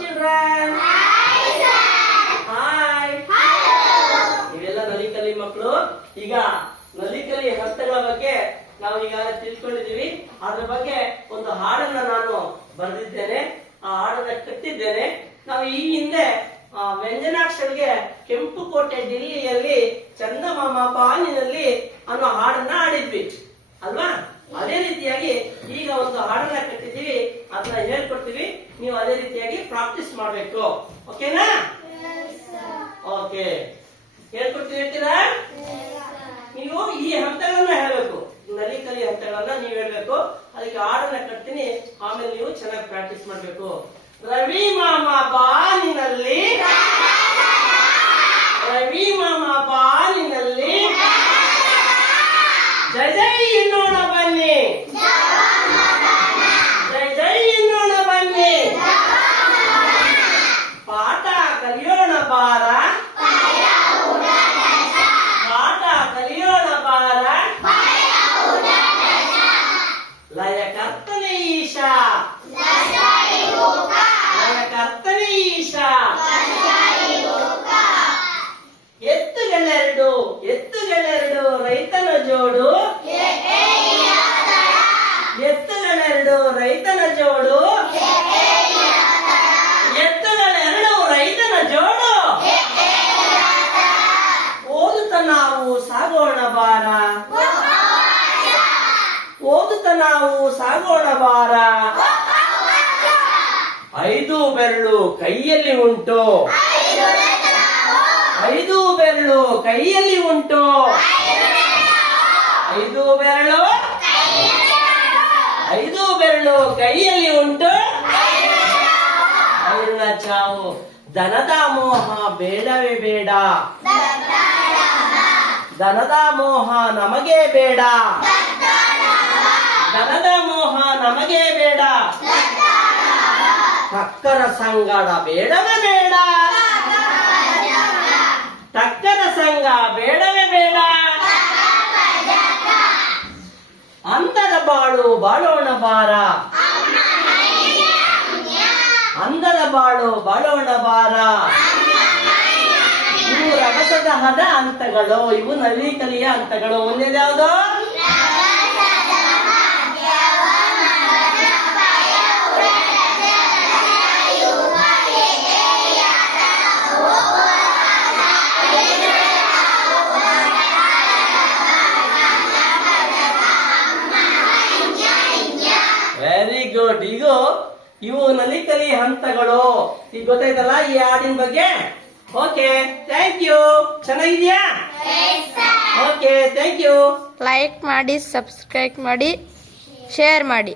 children. Hi sir. Hi. Hello. ನೀವೆಲ್ಲ ನಲಿಕಲಿ ಮಕ್ಕಳು. ಈಗ ನಲಿಕಲಿ ಹಸ್ತಗಳ ಬಗ್ಗೆ ನಾವು ಈಗ ತಿಳ್ಕೊಂಡಿದ್ದೀವಿ. ಅದರ ಬಗ್ಗೆ ಒಂದು ಹಾಡನ್ನ ನಾನು ಬರೆದಿದ್ದೇನೆ, ಆ ಹಾಡನ್ನ ಕಟ್ಟಿದ್ದೇನೆ. ನಾವು ಈ ಹಿಂದೆ ವ್ಯಂಜನಾಕ್ಷರಿಗೆ ಕೆಂಪು ಕೋಟೆ ಡಿಲ್ಲಿಯಲ್ಲಿ ಚಂದಮಾಮ ಪಾನಿನಲ್ಲಿ ಅನ್ನೋ ಹಾಡನ್ನ ಆಡಿದ್ವಿ ಅಲ್ವಾ? ಅದೇ ರೀತಿಯಾಗಿ ಈಗ ಒಂದು ಹಾಡನ್ನ ಕಟ್ಟಿದ್ದೀವಿ, ಅದನ್ನ ಹೇಳ್ಕೊಡ್ತೀವಿ. ನೀವು ಅದೇ ರೀತಿಯಾಗಿ ಪ್ರಾಕ್ಟೀಸ್ ಮಾಡ್ಬೇಕು. ಓಕೆನಾ? ಓಕೆ, ಹೇಳ್ಕೊಡ್ತೀವಿ. ಹೇಳ್ತೀರಾ? ನೀವು ಈ ಹಂತಗಳನ್ನ ಹೇಳ್ಬೇಕು, ನಲಿಕಲಿ ಹಂತಗಳನ್ನ ನೀವು ಹೇಳ್ಬೇಕು. ಅದಕ್ಕೆ ಹಾಡನ್ನ ಕಟ್ತೀನಿ, ಆಮೇಲೆ ನೀವು ಚೆನ್ನಾಗಿ ಪ್ರಾಕ್ಟೀಸ್ ಮಾಡ್ಬೇಕು. ರವಿ ಮಾಮ ಬಾನಿನಲ್ಲಿ, ರವಿ ಮಾಮ ಬಾನಿನಲ್ಲಿ ಜೈ ಜೈ ಎನ್ನೋಣ ಬನ್ನಿ, ಜೈ ಜೈ ಎನ್ನೋಣ ಬನ್ನಿ. ಪಾಠ ಕಲಿಯೋಣ ಬಾರ, ಪಾಠ ಕಲಿಯೋಣ ಬಾರ. ಲಯ ಕರ್ತನೆ ಈಶಾ, ಲಯ ಕರ್ತನೆ ಈಶಾ. ಎತ್ತುಗಳೆರಡು, ಎತ್ತುಗಳೆರಡು ರೈತನ ಜೋಡು, ಎತ್ತುಗಳೆರಡು ರೈತನ ಜೋಡು, ಎತ್ತುಗಳೆರಡು ರೈತನ ಜೋಡು. ಓದುತ್ತ ನಾವು ಸಾಗೋಣ ಬಾರ, ಓದುತ್ತ ನಾವು ಸಾಗೋಣ ಬಾರ. 5 ಬೆರಳು ಕೈಯಲ್ಲಿ ಉಂಟು, 5 ಬೆರಳು ಕೈಯಲ್ಲಿ ಉಂಟು, 5 ಬೆರಳು, 5 ಬೆರಳು ಕೈಯಲ್ಲಿ ಉಂಟು. ಐರಣ ಚಾವು ದನದ ಮೋಹ ಬೇಡವೇ ಬೇಡ, ದನದ ಮೋಹ ನಮಗೆ ಬೇಡ, ದನದ ಮೋಹ ನಮಗೆ ಬೇಡ. ಟಕ್ಕರ ಸಂಗಡ ಬೇಡವೇ ಬೇಡ, ಟಕ್ಕರ ಸಂಘ ಬೇಡವೇ ಬೇಡ. ಅಂದದ ಬಾಳು ಬಾಳೋಣ ಬಾರ, ಅಂದದ ಬಾಳು ಬಾಳೋಣ ಬಾರ. ಇವು ರಭಸದ ಹದ ಹಂತಗಳು, ಇವು ನಲಿಕಲಿಯ ಹಂತಗಳು. ಮುಂದೇದು ಯಾವುದು? Very good. ಈಗ ಇವು ನಲಿಕಲಿ ಹಂತಗಳು. ಈಗ ಗೊತ್ತಾಯ್ತಲ್ಲ ಈ ಹಾಡಿನ ಬಗ್ಗೆ? Okay, thank you. ಚೆನ್ನಾಗಿದ್ಯಾ? Okay, thank you. ಲೈಕ್ ಮಾಡಿ, ಸಬ್ಸ್ಕ್ರೈಬ್ ಮಾಡಿ, ಶೇರ್ ಮಾಡಿ.